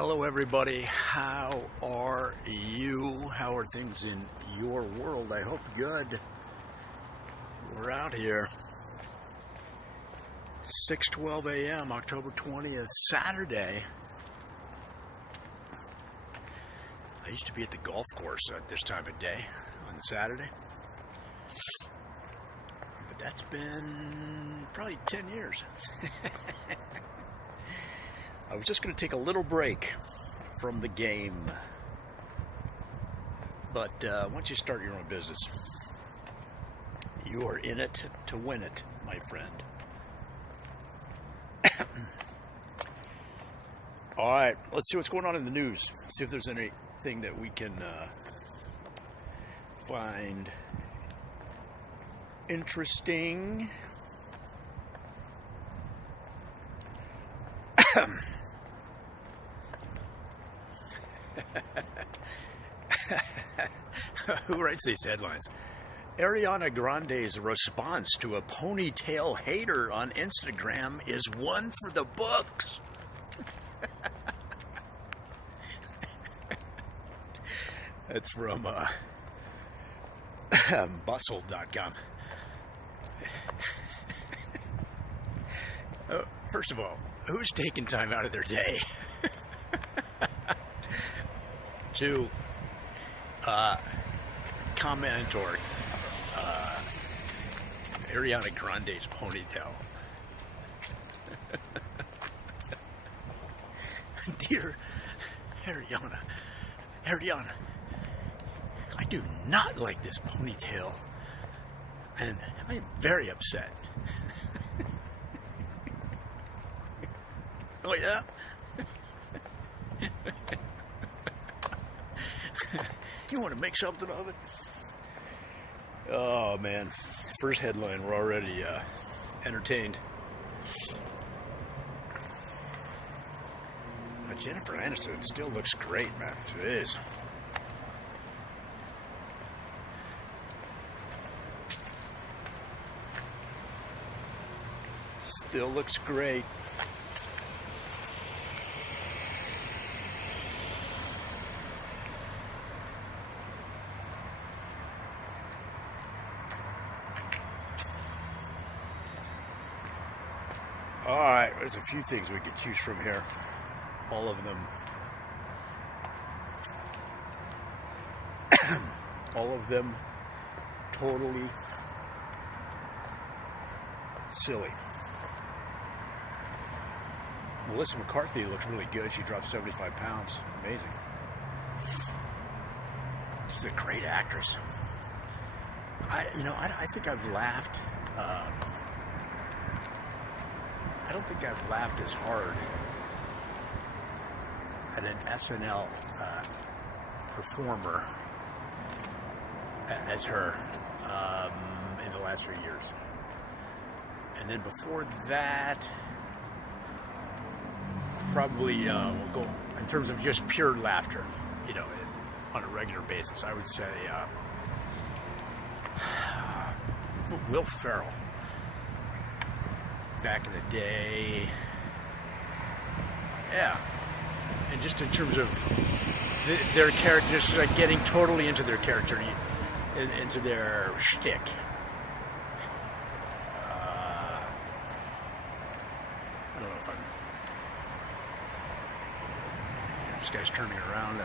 Hello everybody, how are you? How are things in your world? I hope good. We're out here. 6:12 a.m. October 20th, Saturday. I used to be at the golf course at this time of day on Saturday. But that's been probably 10 years. I was just going to take a little break from the game. But once you start your own business, you are in it to win it, my friend. All right, let's see what's going on in the news. See if there's anything that we can find interesting. Who writes these headlines? Ariana Grande's response to a ponytail hater on Instagram is one for the books. That's from bustle.com. First of all, who's taking time out of their day to comment or Ariana Grande's ponytail? Dear Ariana, I do not like this ponytail, and I'm very upset. Oh yeah? You want to make something of it? Oh man, first headline, we're already entertained. Jennifer Aniston still looks great, man. She is. Still looks great. All right, there's a few things we could choose from here. All of them. All of them totally silly. Melissa McCarthy looks really good. She dropped 75 pounds. Amazing. She's a great actress. I think I've laughed. I don't think I've laughed as hard at an SNL performer as her in the last few years. And then before that, probably we'll go in terms of just pure laughter, on a regular basis. I would say Will Ferrell. Back in the day, yeah, and just in terms of their characters, like getting totally into their character, into their shtick. I don't know if I'm. This guy's turning around.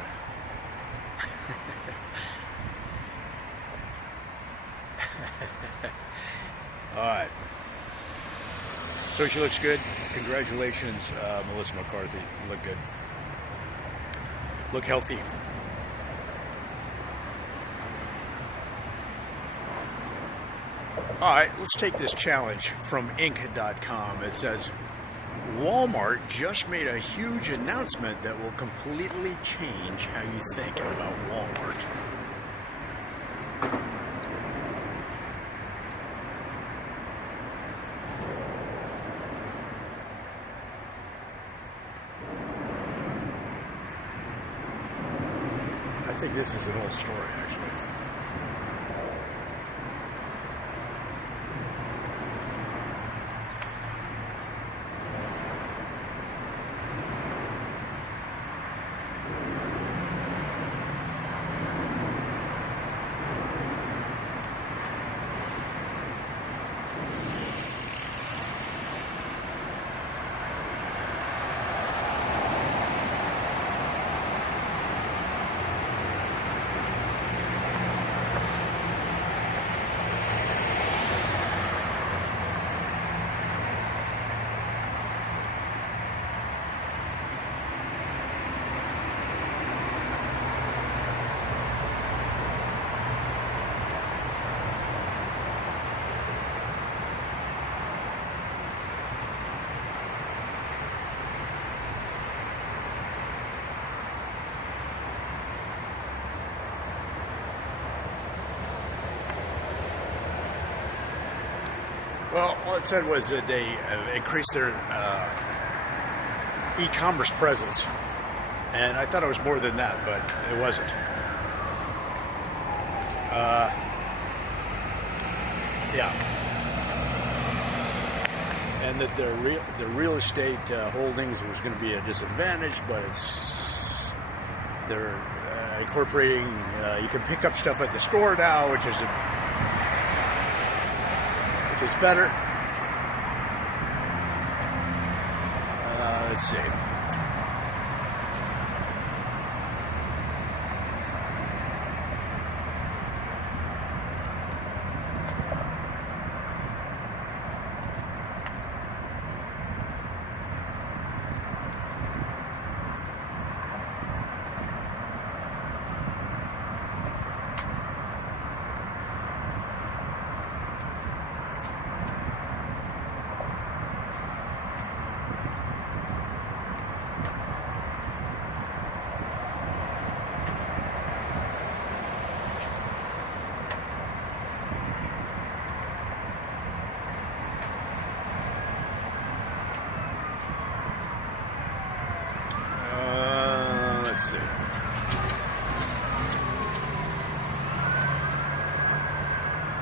All right. So she looks good. Congratulations, Melissa McCarthy. You look good. Look healthy. All right, let's take this challenge from Inc.com. It says, Walmart just made a huge announcement that will completely change how you think about Walmart. I think this is an old story, actually. Well, all it said was that they increased their e-commerce presence, and I thought it was more than that, but it wasn't. Yeah, and that the real estate holdings was going to be a disadvantage, but they're incorporating. You can pick up stuff at the store now, which is better. Let's see.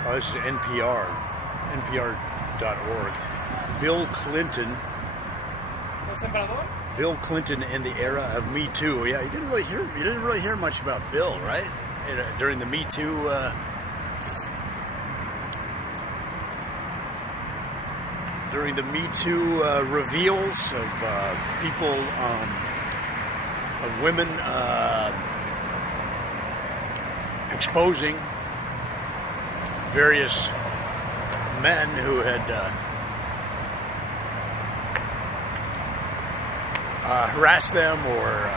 Oh, this is NPR, NPR.org. Bill Clinton. Bill Clinton in the era of Me Too. Yeah, you didn't really hear much about Bill, right? During the Me Too. During the Me Too reveals of people, of women exposing various men who had harassed them or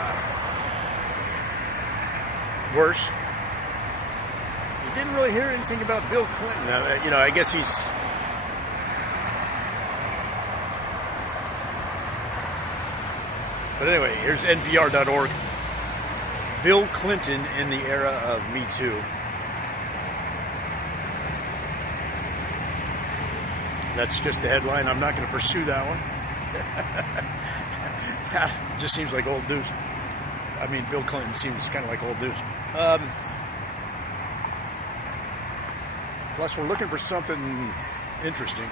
worse. You didn't really hear anything about Bill Clinton. I guess he's... But anyway, here's NPR.org. Bill Clinton in the era of Me Too. That's just the headline. I'm not going to pursue that one. It just seems like old news. I mean, Bill Clinton seems kind of like old news. Plus, we're looking for something interesting.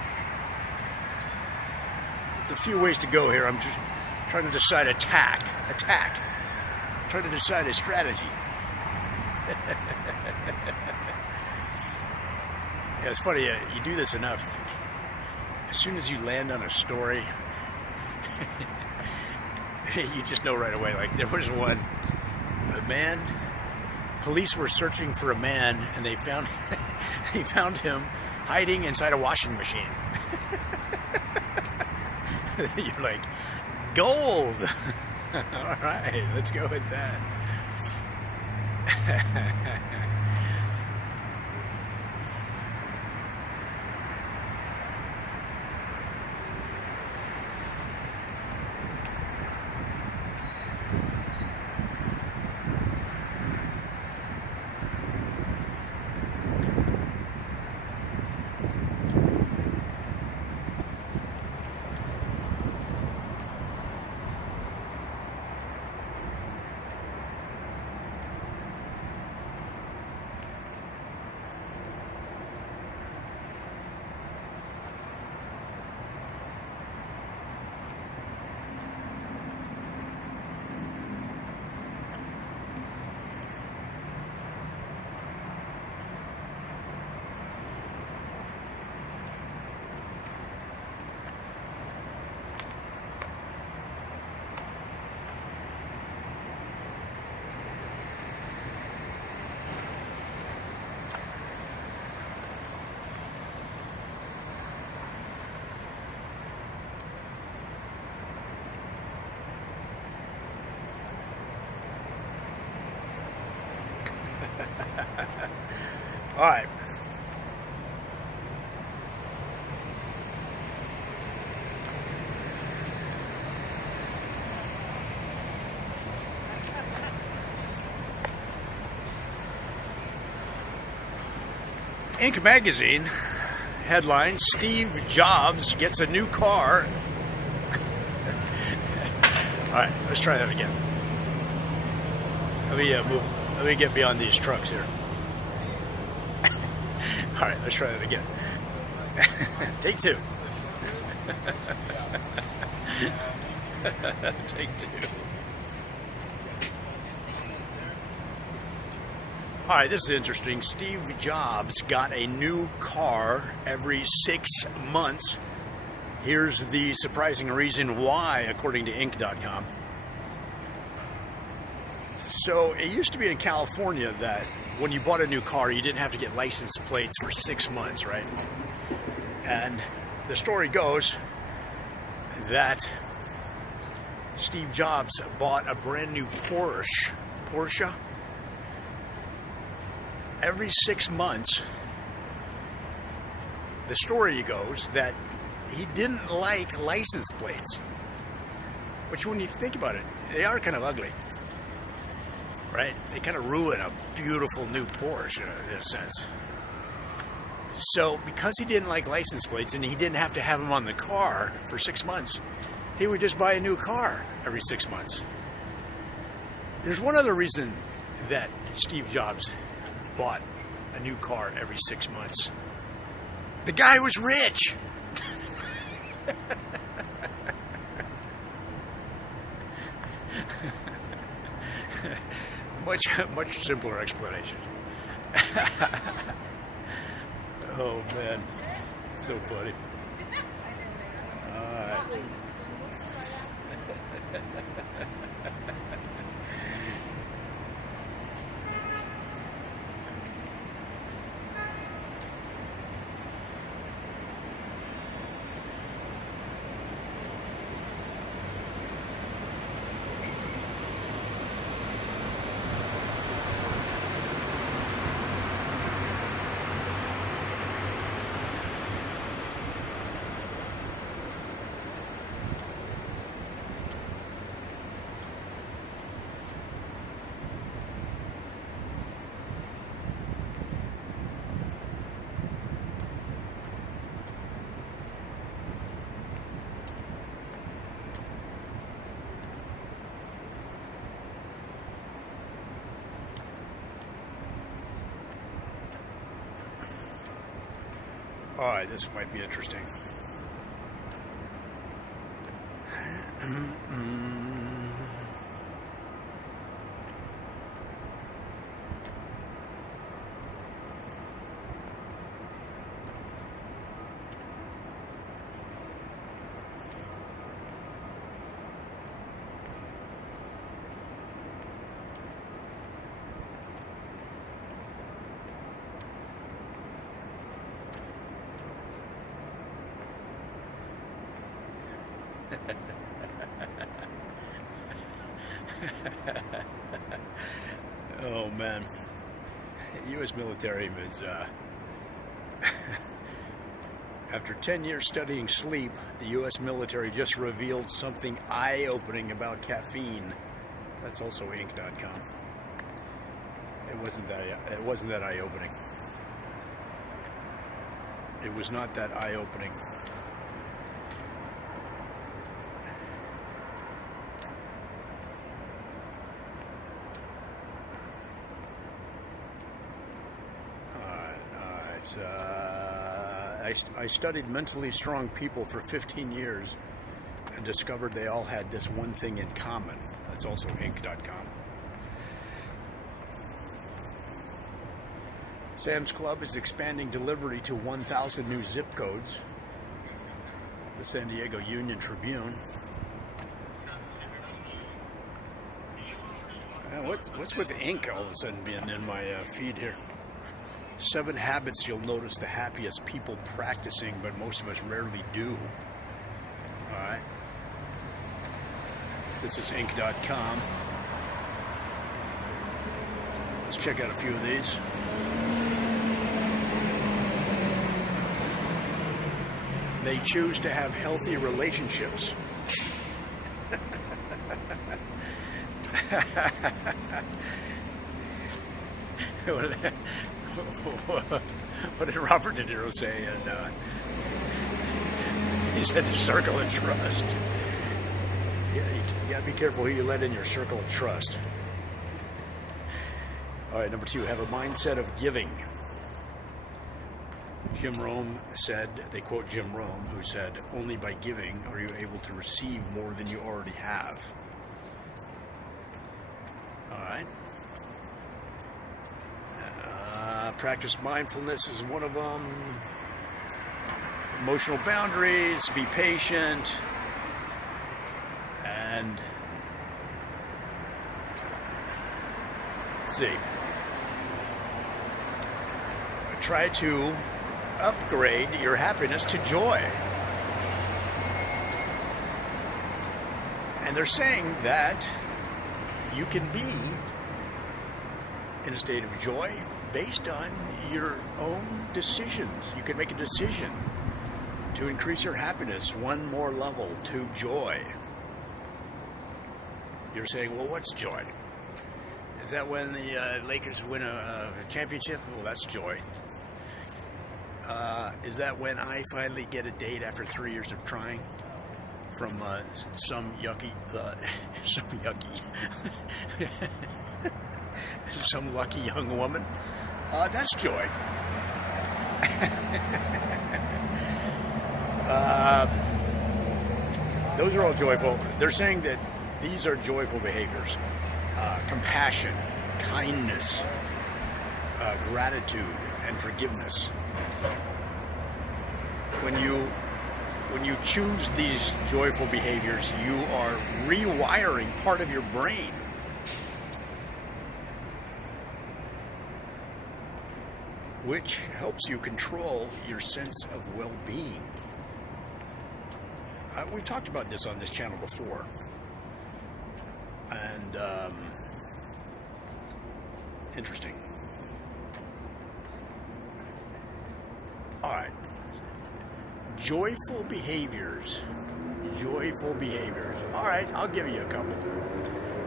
There's a few ways to go here. I'm just trying to decide attack. Trying to decide a strategy. Yeah, it's funny. You do this enough. As soon as you land on a story, you just know right away. Like, there was one, police were searching for a man, and they found him hiding inside a washing machine. You're like, gold. All right, let's go with that. All right. Inc. magazine Headline: Steve Jobs gets a new car. All right, let's try that again. Let me get beyond these trucks here. All right, let's try that again. Take two. Take two. All right, this is interesting. Steve Jobs got a new car every 6 months. Here's the surprising reason why, according to Inc.com. So it used to be in California that when you bought a new car, you didn't have to get license plates for 6 months, right? And the story goes that Steve Jobs bought a brand new Porsche. Every 6 months, the story goes that he didn't like license plates, which, when you think about it, they are kind of ugly, right? They kind of ruin a beautiful new Porsche in a sense. So because he didn't like license plates and he didn't have to have them on the car for 6 months, he would just buy a new car every 6 months. There's one other reason that Steve Jobs bought a new car every 6 months. The guy was rich. Much simpler explanation. Oh man, it's so funny. All right. All right, this might be interesting. Oh man, U.S. military is after 10 years studying sleep, the U.S. military just revealed something eye-opening about caffeine. That's also Inc.com. It wasn't that eye-opening. It was not that eye-opening. I studied mentally strong people for 15 years and discovered they all had this one thing in common. That's also Inc.com. Sam's Club is expanding delivery to 1,000 new zip codes. The San Diego Union Tribune. What's with Inc. all of a sudden being in my feed here? 7 habits you'll notice the happiest people practicing, but most of us rarely do. Alright. This is Inc.com. Let's check out a few of these. They choose to have healthy relationships. What did Robert De Niro say? And he said the circle of trust. Yeah, you gotta be careful who you let in your circle of trust. All right, number 2, have a mindset of giving. Jim Rome said, they quote Jim Rome, who said, only by giving are you able to receive more than you already have. All right. Practice mindfulness is one of them. Emotional boundaries, be patient, and let's see. Try to upgrade your happiness to joy. And they're saying that you can be in a state of joy based on your own decisions. You can make a decision to increase your happiness one more level to joy. You're saying, well, what's joy? Is that when the Lakers win a championship? Well, that's joy. Is that when I finally get a date after 3 years of trying from some lucky young woman? That's joy. Those are all joyful. They're saying that these are joyful behaviors. Compassion, kindness, gratitude, and forgiveness. When you choose these joyful behaviors, you are rewiring part of your brain. Which helps you control your sense of well-being. We've talked about this on this channel before. And, interesting. All right. Joyful behaviors. Joyful behaviors. All right, I'll give you a couple.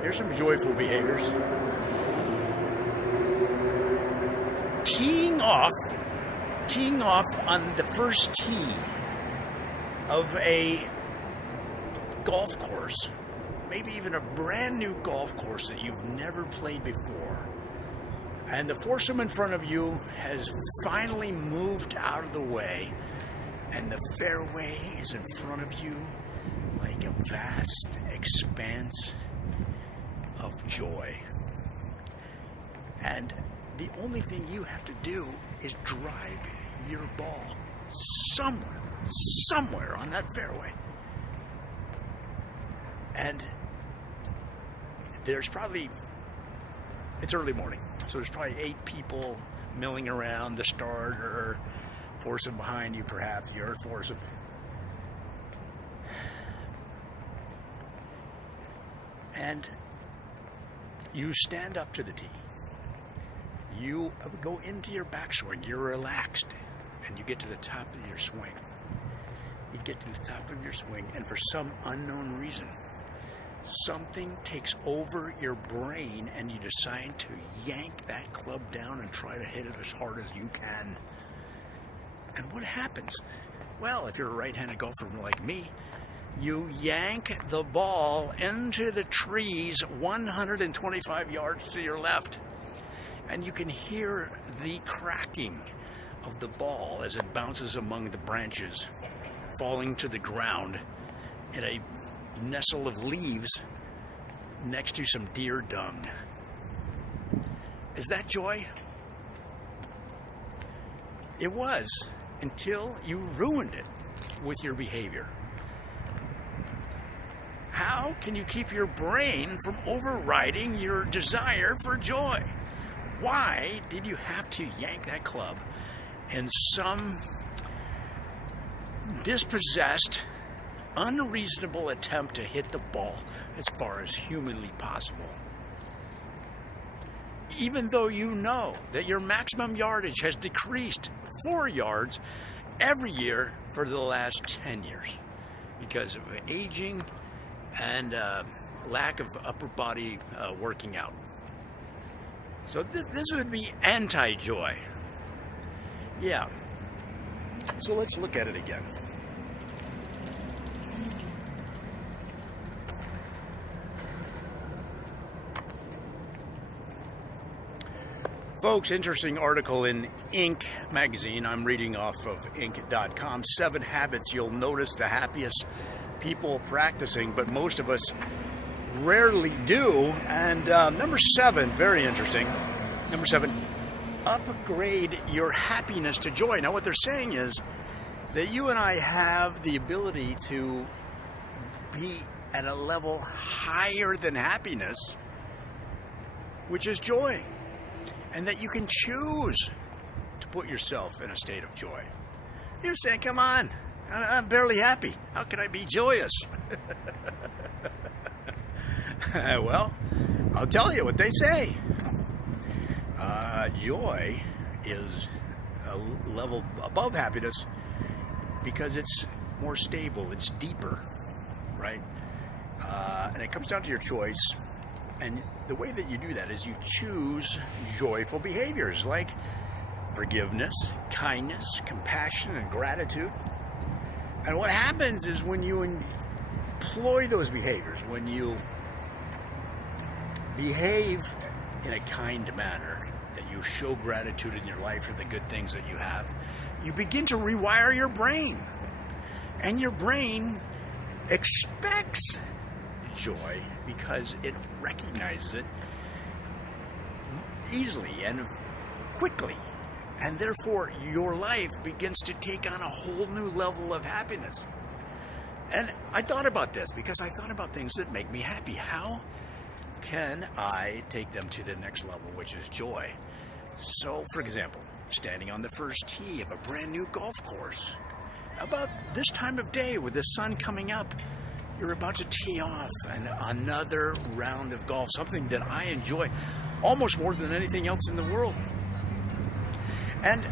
Here's some joyful behaviors. Teeing off on the first tee of a golf course, maybe even a brand new golf course that you've never played before, and the foursome in front of you has finally moved out of the way, and the fairway is in front of you like a vast expanse of joy. And the only thing you have to do is drive your ball somewhere on that fairway. And there's probably, it's early morning, so there's probably 8 people milling around the starter, foursome behind you perhaps, your foursome. And you stand up to the tee. You go into your backswing, you're relaxed, and you get to the top of your swing. You get to the top of your swing, and for some unknown reason, something takes over your brain, and you decide to yank that club down and try to hit it as hard as you can. And what happens? Well, if you're a right-handed golfer like me, you yank the ball into the trees 125 yards to your left. And you can hear the cracking of the ball as it bounces among the branches, falling to the ground in a nestle of leaves next to some deer dung. Is that joy? It was, until you ruined it with your behavior. How can you keep your brain from overriding your desire for joy? Why did you have to yank that club in some dispossessed, unreasonable attempt to hit the ball as far as humanly possible? Even though you know that your maximum yardage has decreased 4 yards every year for the last 10 years because of aging and lack of upper body working out. So this would be anti-joy. Yeah. So let's look at it again. Folks, interesting article in Inc. magazine. I'm reading off of Inc.com. 7 habits you'll notice the happiest people practicing, but most of us rarely do. And number 7, very interesting. Number 7, upgrade your happiness to joy. Now, what they're saying is that you and I have the ability to be at a level higher than happiness, which is joy. And that you can choose to put yourself in a state of joy. You're saying, come on, I'm barely happy. How can I be joyous? Well, I'll tell you what they say. Joy is a level above happiness because it's more stable, it's deeper, right? And it comes down to your choice. And the way that you do that is you choose joyful behaviors like forgiveness, kindness, compassion, and gratitude. And what happens is when you employ those behaviors, when you behave in a kind manner, that you show gratitude in your life for the good things that you have, you begin to rewire your brain. And your brain expects joy because it recognizes it easily and quickly, and therefore your life begins to take on a whole new level of happiness. And I thought about this because I thought about things that make me happy. How can I take them to the next level, which is joy? So, for example, standing on the first tee of a brand new golf course, about this time of day with the sun coming up, you're about to tee off and another round of golf, something that I enjoy almost more than anything else in the world. And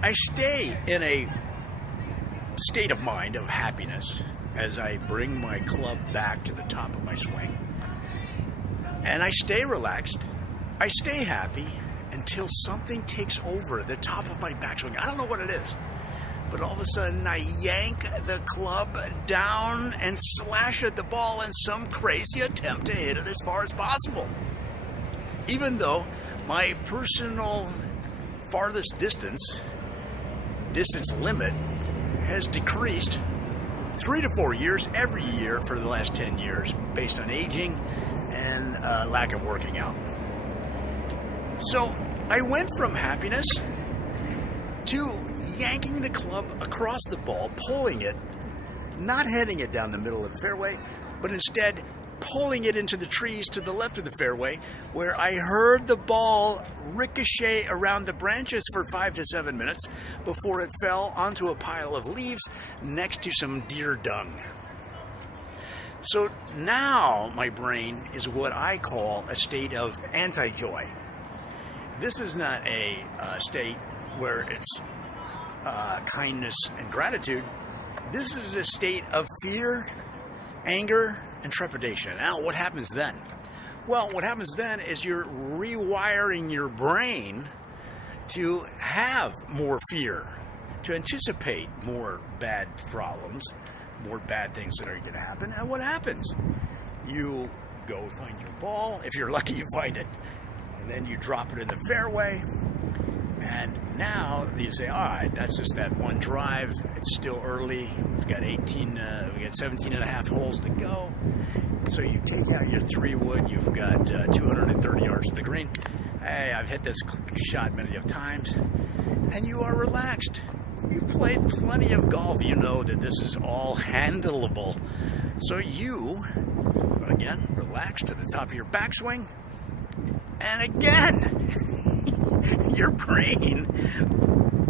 I stay in a state of mind of happiness as I bring my club back to the top of my swing. And I stay relaxed, I stay happy until something takes over the top of my backswing. I don't know what it is. But all of a sudden, I yank the club down and slash at the ball in some crazy attempt to hit it as far as possible. Even though my personal farthest distance limit has decreased 3 to 4 years every year for the last 10 years based on aging and lack of working out. So I went from happiness to yanking the club across the ball, pulling it, not heading it down the middle of the fairway, but instead pulling it into the trees to the left of the fairway, where I heard the ball ricochet around the branches for 5 to 7 minutes before it fell onto a pile of leaves next to some deer dung. So now my brain is what I call a state of anti-joy. This is not a state where it's kindness and gratitude. This is a state of fear, anger, and trepidation. Now, what happens then? Well, what happens then is you're rewiring your brain to have more fear, to anticipate more bad problems, more bad things that are going to happen. And what happens? You go find your ball. If you're lucky, you find it. And then you drop it in the fairway. And now you say, all right, that's just that one drive. It's still early. We've got 17 and a half holes to go. So you take out your 3-wood. You've got 230 yards to the green. Hey, I've hit this shot many of times. And you are relaxed. You've played plenty of golf. You know that this is all handleable. So you, again, relax to the top of your backswing. And again, your brain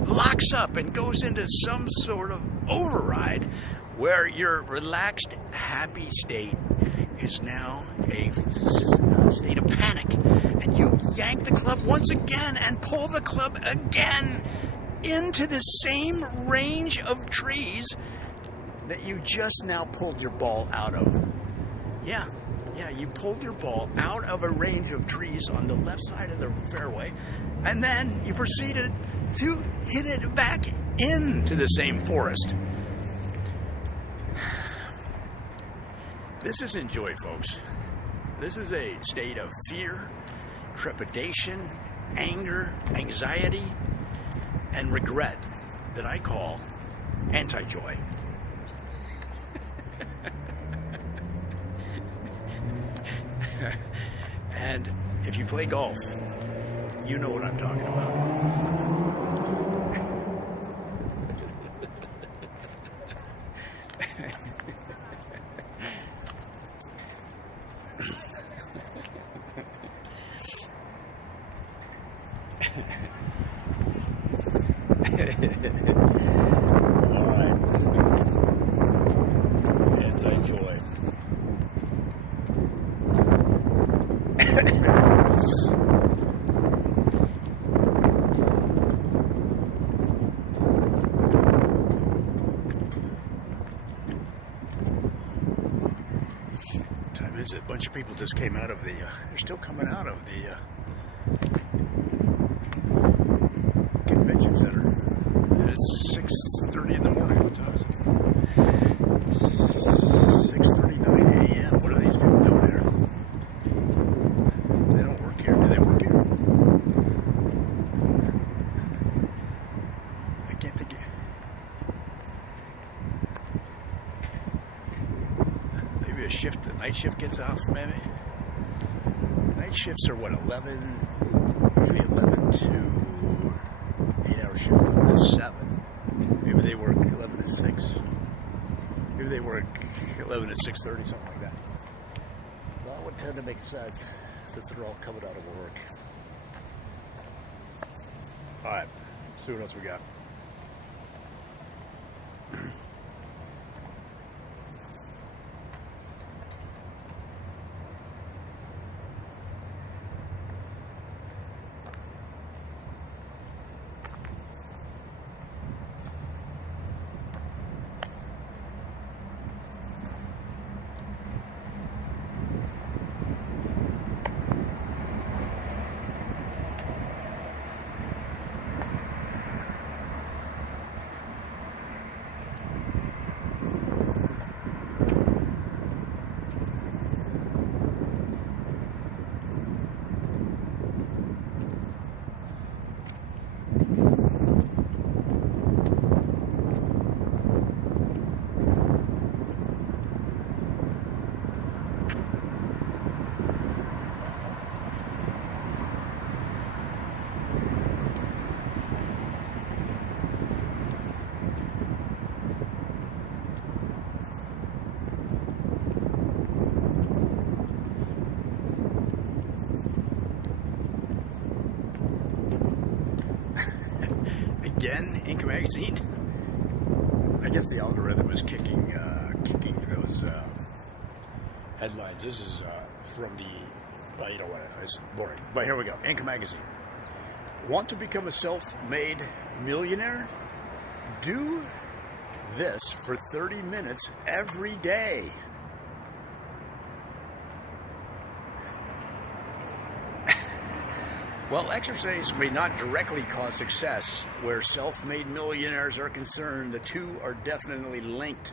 locks up and goes into some sort of override where your relaxed, happy state is now a state of panic. And you yank the club once again and pull the club again into the same range of trees that you just now pulled your ball out of. Yeah, Yeah, you pulled your ball out of a range of trees on the left side of the fairway, and then you proceeded to hit it back into the same forest. This isn't joy, folks. This is a state of fear, trepidation, anger, anxiety, and regret that I call anti-joy. And if you play golf, you know what I'm talking about. All right. Anti-joy. Time is it? A bunch of people just came out of the, they're still coming out of the convention center. And it's 6:30 in the morning. What time is it? 6:39 a.m. What are these people doing here? They don't work here. Do they work here? I can't think of it. Maybe a shift, the night shift gets off, maybe? Night shifts are what, 11? Usually 11 to 8-hour shift, 11 to 7. Maybe they work 11 to 6. Maybe they work 11 to 6:30, something like that. That would tend to make sense since they're all coming out of work. All right, let's see what else we got. Again, Ink Magazine. I guess the algorithm is kicking those headlines. This is from the, well, you know what, it's boring. But here we go. Ink Magazine. Want to become a self-made millionaire? Do this for 30 minutes every day. While exercise may not directly cause success, where self-made millionaires are concerned, the two are definitely linked.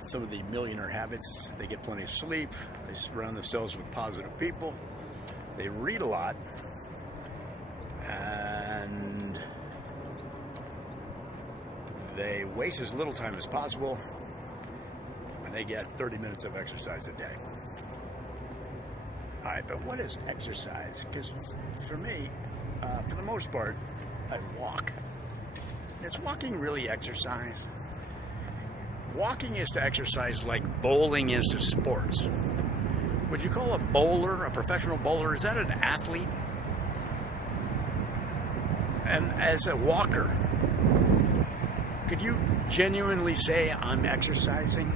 Some of the millionaire habits: they get plenty of sleep, they surround themselves with positive people, they read a lot, and they waste as little time as possible, and they get 30 minutes of exercise a day. All right, but what is exercise? Because for me, for the most part, I walk. Is walking really exercise? Walking is to exercise like bowling is to sports. Would you call a bowler, a professional bowler, is that an athlete? And as a walker, could you genuinely say I'm exercising?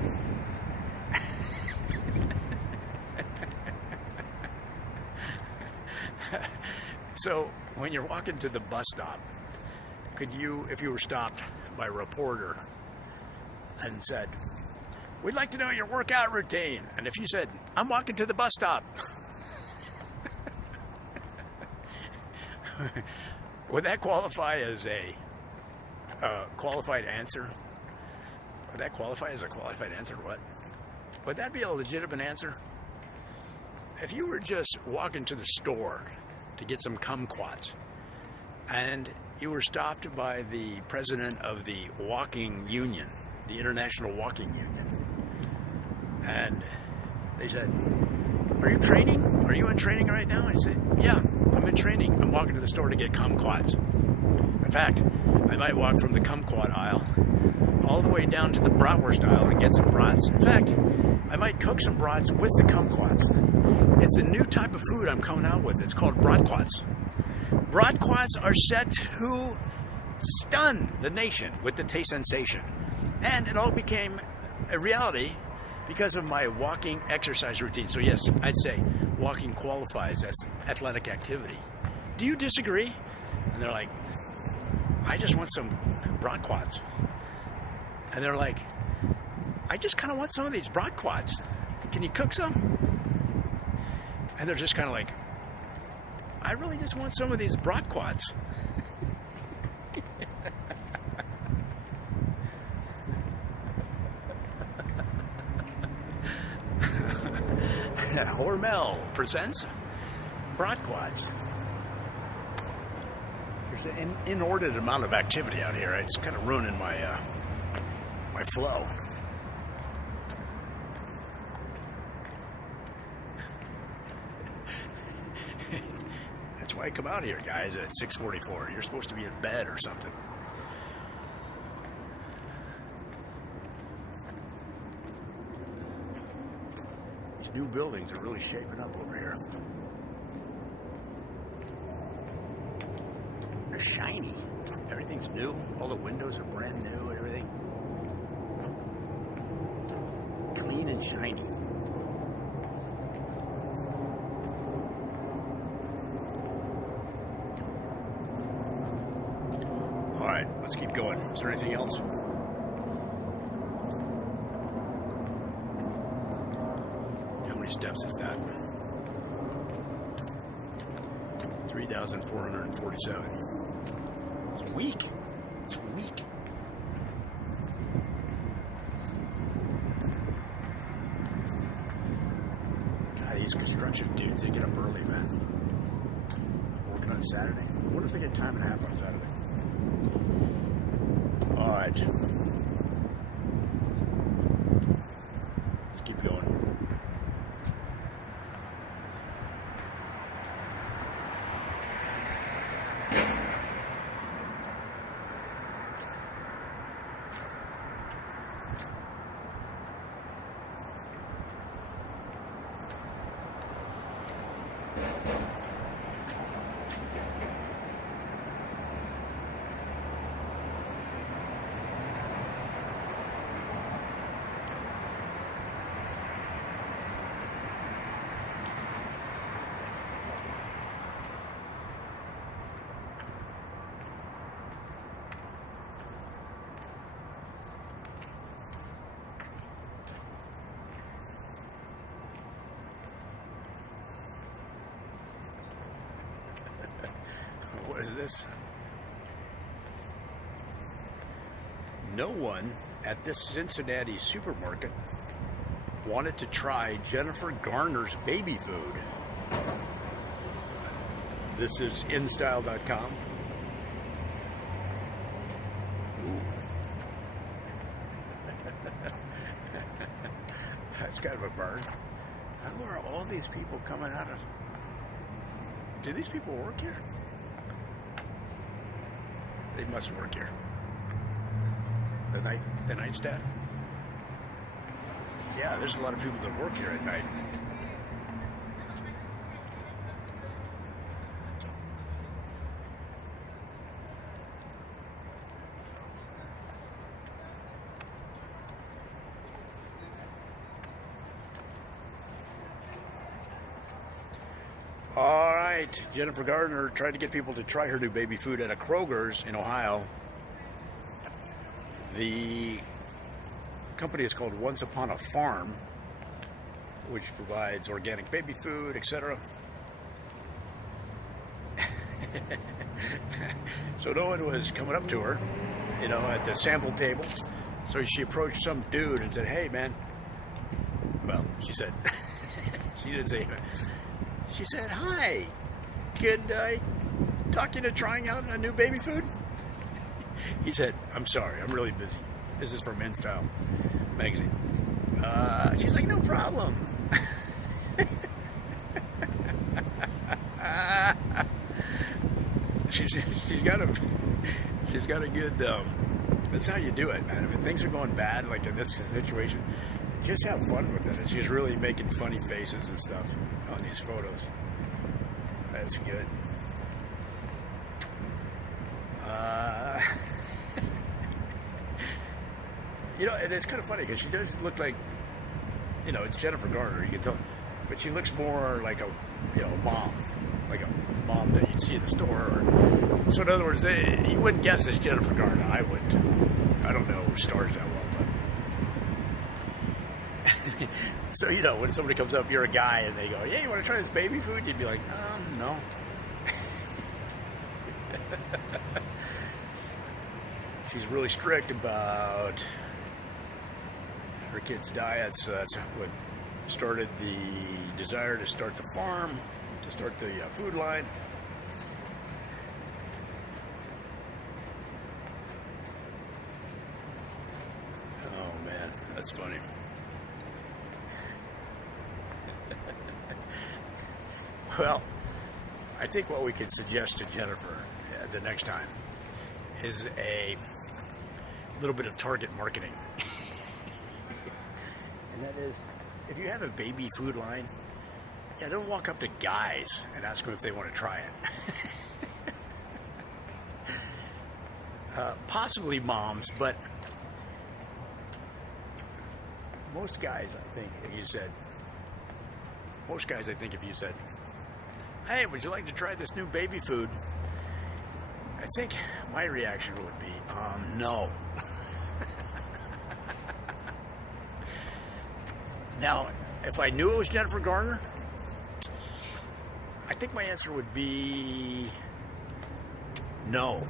So when you're walking to the bus stop, if you were stopped by a reporter and said, "We'd like to know your workout routine," and if you said, "I'm walking to the bus stop," would that qualify as a qualified answer? Would that qualify as a qualified answer? What? Would that be a legitimate answer? If you were just walking to the store to get some kumquats and you were stopped by the president of the walking union, the International Walking Union, and they said, "Are you training? Are you in training right now?" I said, "Yeah, I'm in training. I'm walking to the store to get kumquats. In fact, I might walk from the kumquat aisle all the way down to the bratwurst aisle and get some brats. In fact, I might cook some brats with the kumquats. It's a new type of food I'm coming out with. It's called bratquats. Bratquats are set to stun the nation with the taste sensation." And it all became a reality because of my walking exercise routine. So yes, I'd say walking qualifies as athletic activity. Do you disagree? And they're like, "I just want some bratquats." And they're like, "I just kind of want some of these bratquats. Can you cook some?" And they're just kind of like, "I really just want some of these bratquats." Hormel presents bratquats. There's an inordinate amount of activity out here. It's kind of ruining my my flow. That's why I come out here, guys, at 6:44. You're supposed to be in bed or something. These new buildings are really shaping up over here. They're shiny. Everything's new. All the windows are brand new and everything. Clean and shiny. All right, let's keep going. Is there anything else? How many steps is that? 3,447. It's weak. It's weak. God, these construction dudes, they get up early, man. Working on Saturday. I wonder if they get time and a half on Saturday. All right. Let's keep going. What is this? No one at this Cincinnati supermarket wanted to try Jennifer Garner's baby food. This is InStyle.com. That's kind of a burn. How are all these people coming out of... Do these people work here? They must work here. The night staff? Yeah, there's a lot of people that work here at night. All right. right, Jennifer Gardner tried to get people to try her new baby food at a Kroger's in Ohio. The company is called Once Upon a Farm, which provides organic baby food, etc. So no one was coming up to her, you know, at the sample table. So she approached some dude and said, "Hey, man." Well, she said, she didn't say, she said, "Hi, could I talk you into trying out a new baby food?" He said, "I'm sorry, I'm really busy. This is for Men's Style magazine." She's like, "No problem." She's got a good, that's how you do it, man. If things are going bad, like in this situation, just have fun with it. And she's really making funny faces and stuff on these photos. That's good. You know, and it's kind of funny because she does look like, you know, it's Jennifer Garner, you can tell, but she looks more like a, you know, mom, like a mom that you'd see in the store. Or, so in other words, you wouldn't guess it's Jennifer Garner. I wouldn't. I don't know stars that well, but so, you know, when somebody comes up, you're a guy, and they go, "Yeah, you want to try this baby food?" You'd be like, "No." She's really strict about her kids' diets, so that's what started the desire to start the farm, to start the food line. Oh man, that's funny. Well, I think what we could suggest to Jennifer the next time is a little bit of target marketing. And that is, if you have a baby food line, yeah, don't walk up to guys and ask them if they want to try it. Possibly moms, but most guys, I think, if you said, "Hey, would you like to try this new baby food?" I think my reaction would be, no. Now, if I knew it was Jennifer Garner, I think my answer would be no.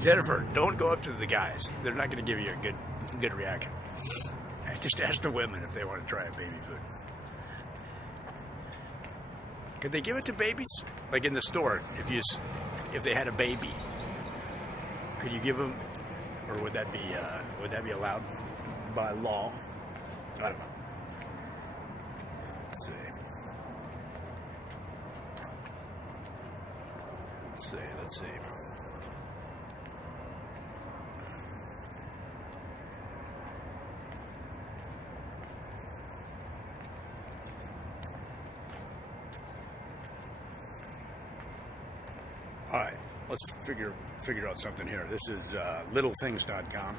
Jennifer, don't go up to the guys. They're not going to give you a good reaction. Just ask the women if they want to try a baby food. Could they give it to babies? Like in the store, if they had a baby, could you give them, or would that be allowed by law? I don't know. Let's see. All right, let's figure out something here. This is littlethings.com.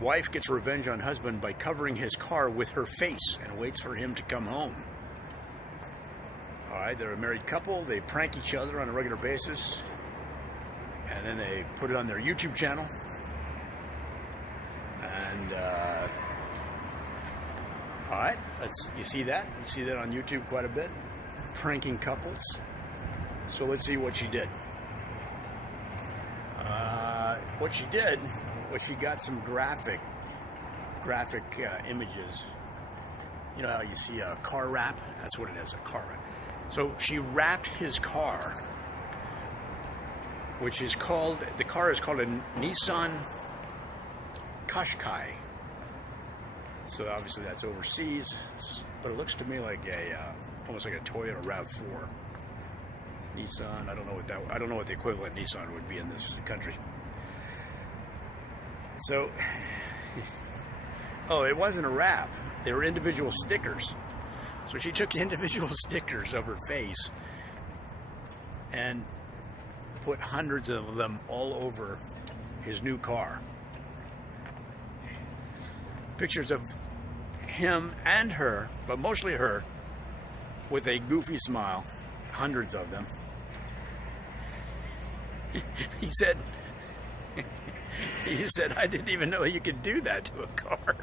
Wife gets revenge on husband by covering his car with her face and waits for him to come home. All right, they're a married couple. They prank each other on a regular basis, and then they put it on their YouTube channel. And all right, you see that? You see that on YouTube quite a bit. Pranking couples. So let's see what she did. What she did was she got some graphic images. You know how you see a car wrap? That's what it is, a car wrap. So she wrapped his car, which is called, the car is called a Nissan Qashqai. So obviously that's overseas, but it looks to me like almost like a Toyota RAV4. Nissan, I don't know what the equivalent Nissan would be in this country. So, oh, it wasn't a wrap. They were individual stickers. So she took individual stickers of her face and put hundreds of them all over his new car. Pictures of him and her, but mostly her, with a goofy smile, hundreds of them. He said, I didn't even know you could do that to a car.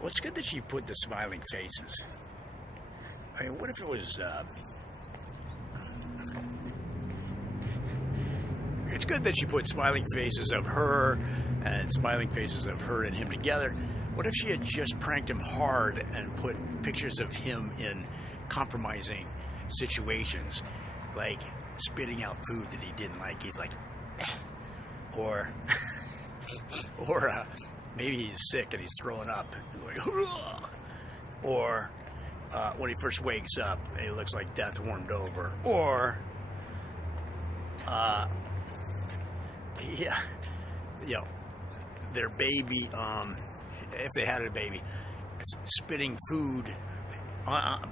Well, it's good that she put the smiling faces. I mean, what if it was, it's good that she put smiling faces of her and smiling faces of her and him together. What if she had just pranked him hard and put pictures of him in compromising situations, like spitting out food that he didn't like? He's like, or maybe he's sick and he's throwing up. He's like, or when he first wakes up, he looks like death warmed over. Or, yeah, you know, their baby, if they had a baby, spitting food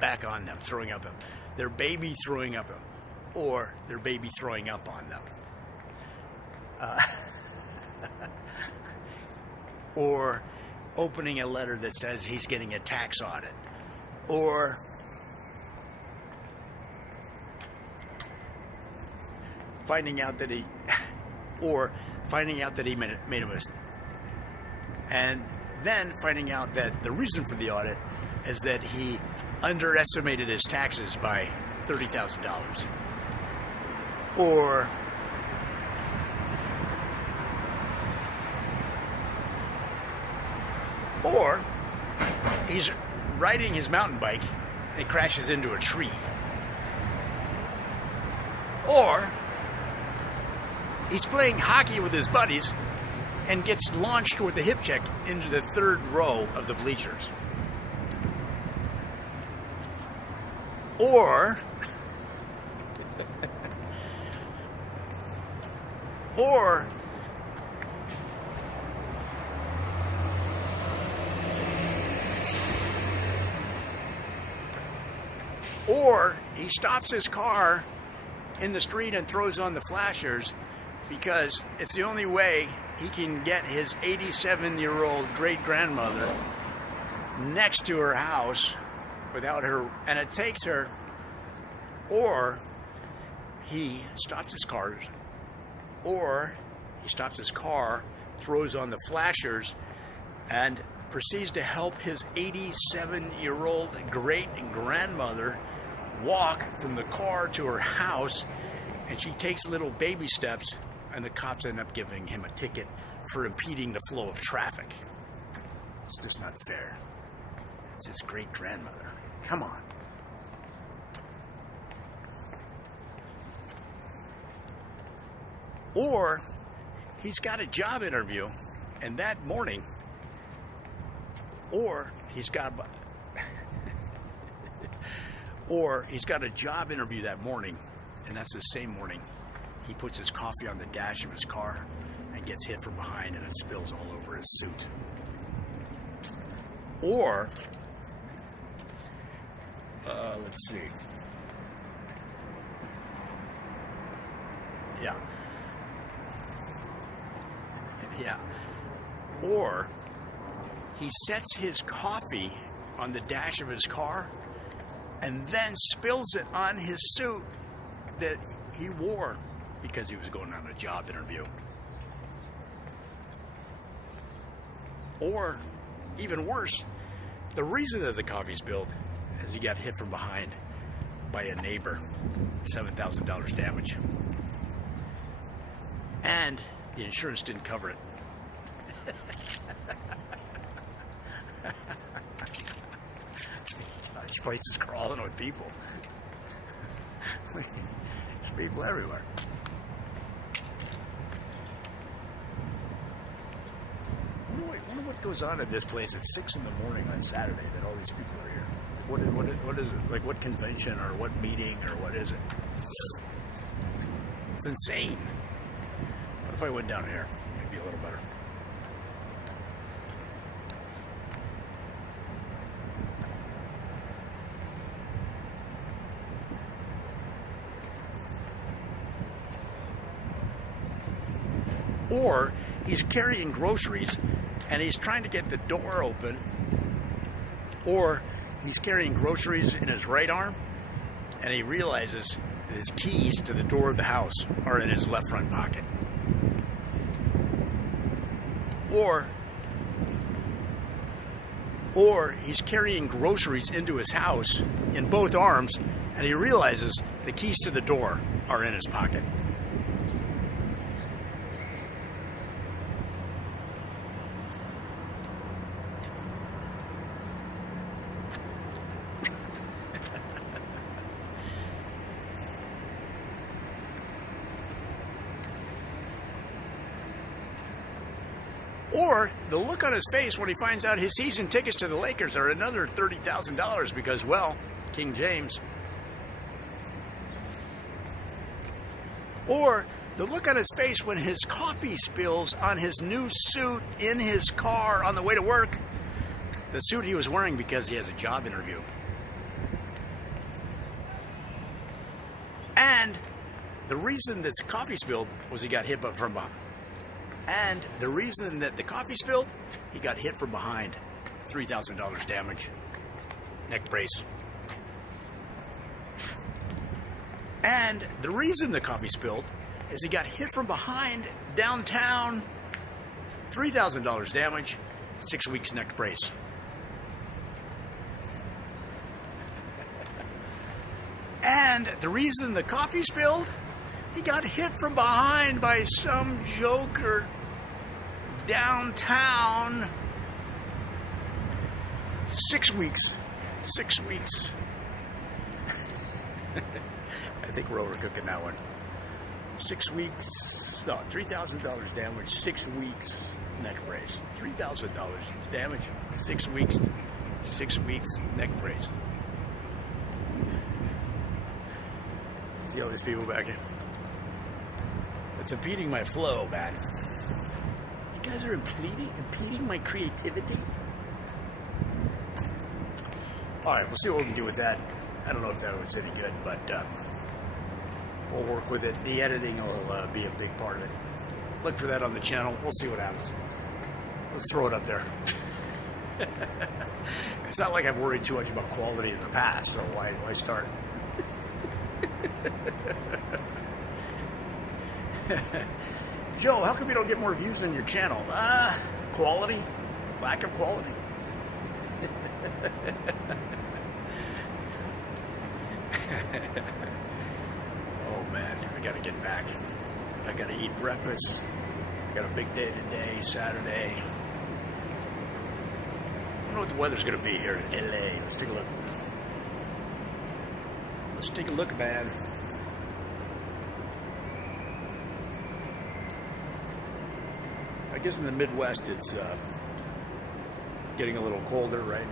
back on them, throwing up them. Their baby throwing up them, or their baby throwing up on them. Or opening a letter that says he's getting a tax audit. Or finding out that he made a mistake. And then finding out that the reason for the audit is that he underestimated his taxes by $30,000. Or he's riding his mountain bike and crashes into a tree. Or he's playing hockey with his buddies and gets launched with a hip check into the third row of the bleachers. Or he stops his car in the street and throws on the flashers because it's the only way he can get his 87-year-old great-grandmother next to her house without her, and it takes her. Or he stops his car, throws on the flashers, and proceeds to help his 87-year-old great-grandmother walk from the car to her house, and she takes little baby steps, and the cops end up giving him a ticket for impeding the flow of traffic. It's just not fair. It's his great-grandmother. Come on. Or he's got a job interview, and that morning, or he's got a job interview that morning, and that's the same morning he puts his coffee on the dash of his car and gets hit from behind, and it spills all over his suit. Or let's see. Yeah. Or he sets his coffee on the dash of his car and then spills it on his suit that he wore because he was going on a job interview. Or, even worse, the reason that the coffee spilled is he got hit from behind by a neighbor, $7,000 damage. And the insurance didn't cover it. This place is crawling with people. There's people everywhere. I wonder what goes on at this place at 6 in the morning on Saturday that all these people are here. What is it? Like, what convention or what meeting or what is it? It's insane. What if I went down here? It'd be a little better. Or he's carrying groceries and he's trying to get the door open, or he's carrying groceries in his right arm, and he realizes that his keys to the door of the house are in his left front pocket. Or he's carrying groceries into his house in both arms, and he realizes the keys to the door are in his pocket. Or the look on his face when he finds out his season tickets to the Lakers are another $30,000 because, well, King James. Or the look on his face when his coffee spills on his new suit in his car on the way to work. The suit he was wearing because he has a job interview. And the reason that coffee spilled was he got hit from behind. And the reason that the coffee spilled, he got hit from behind. $3,000 damage. Neck brace. And the reason the coffee spilled is he got hit from behind downtown. $3,000 damage. 6 weeks neck brace. And the reason the coffee spilled, he got hit from behind by some joker downtown. 6 weeks. 6 weeks. I think we're overcooking that one. 6 weeks. No, $3,000 damage. 6 weeks neck brace. $3,000 damage. 6 weeks. 6 weeks neck brace. See all these people back here? It's impeding my flow, man. You guys are impeding my creativity? Alright, we'll see what we can do with that. I don't know if that was any good, but we'll work with it. The editing will be a big part of it. Look for that on the channel. We'll see what happens. Let's throw it up there. It's not like I've worried too much about quality in the past, so why start? Joe, how come you don't get more views on your channel? Quality? Lack of quality? Oh man, I gotta get back. I gotta eat breakfast. Got a big day today, Saturday. I don't know what the weather's gonna be here in LA. Let's take a look. Let's take a look, man. I guess in the Midwest it's getting a little colder, right?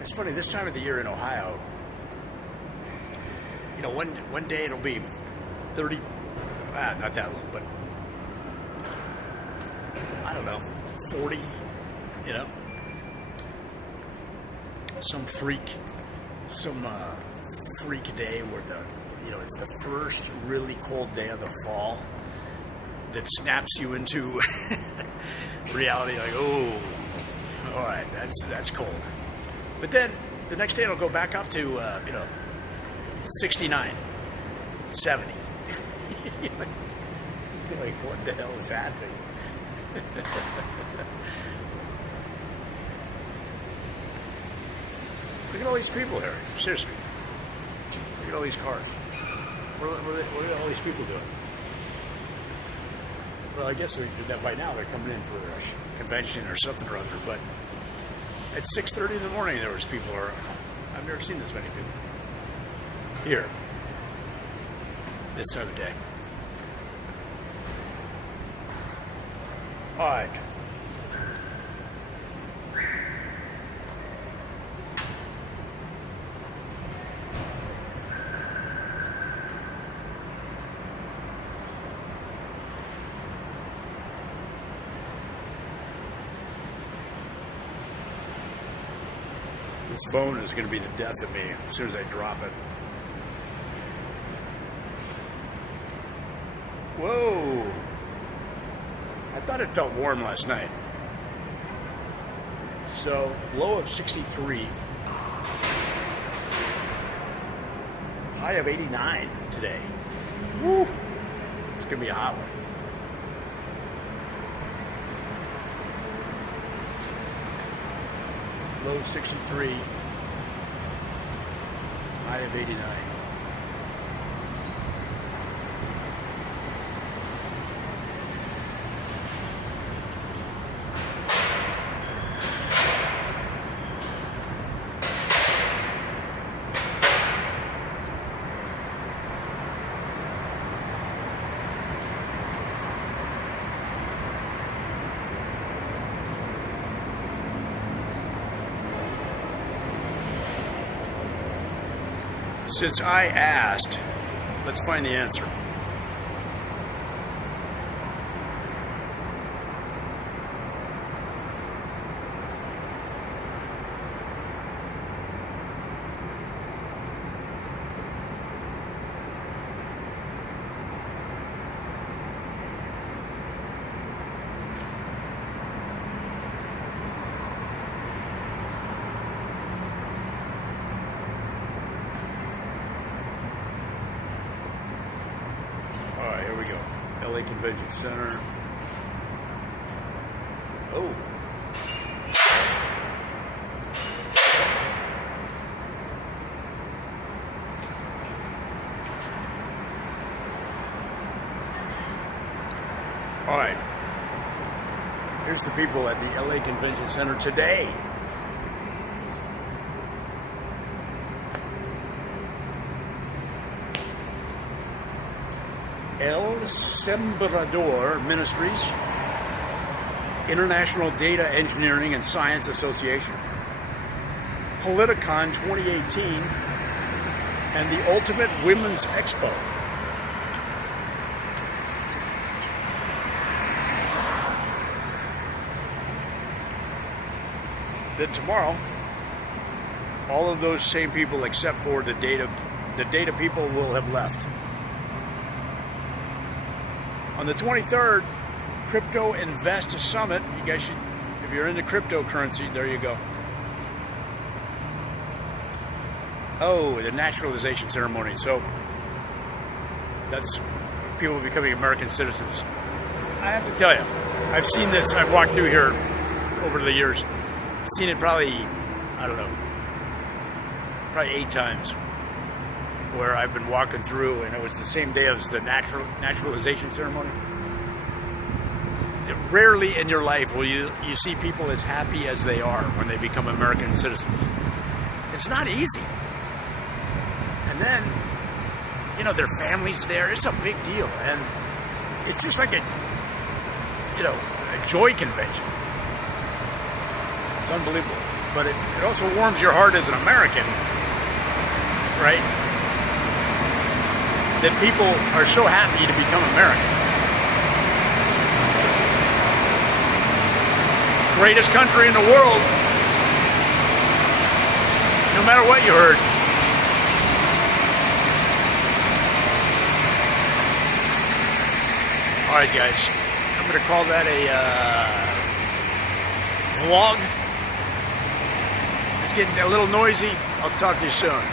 It's funny, this time of the year in Ohio, you know, one day it'll be 30, not that low, but I don't know, 40, you know? Some freak day where it's the first really cold day of the fall that snaps you into reality, like, oh, all right, that's cold. But then the next day it'll go back up to 69, 70. You're like, what the hell is happening? Look at all these people here. Seriously. Look at all these cars. What are all these people doing? Well, I guess that by now they're coming in for a convention or something or other, but at 6:30 in the morning there was people around. I've never seen this many people here this time of day. All right. This phone is going to be the death of me as soon as I drop it. Whoa! I thought it felt warm last night. So, low of 63. High of 89 today. Woo! It's going to be a hot one. Low 63. High of 89. Since I asked, let's find the answer. All right, here we go. LA Convention Center. Oh. All right. Here's the people at the LA Convention Center today. El Sembrador Ministries, International Data Engineering and Science Association, Politicon 2018, and the Ultimate Women's Expo. Then tomorrow, all of those same people except for the data people will have left. On the 23rd, Crypto Invest Summit. You guys should, if you're into cryptocurrency, there you go. Oh, the naturalization ceremony. So that's people becoming American citizens. I have to tell you, I've seen this. I've walked through here over the years. Seen it probably, I don't know, probably 8 times. Where I've been walking through, and it was the same day as the naturalization ceremony. Rarely in your life will you see people as happy as they are when they become American citizens. It's not easy. And then, you know, their family's there. It's a big deal, and it's just like a joy convention. It's unbelievable, but it also warms your heart as an American, right? That people are so happy to become American. Greatest country in the world, no matter what you heard. All right, guys, I'm going to call that a vlog. It's getting a little noisy. I'll talk to you soon.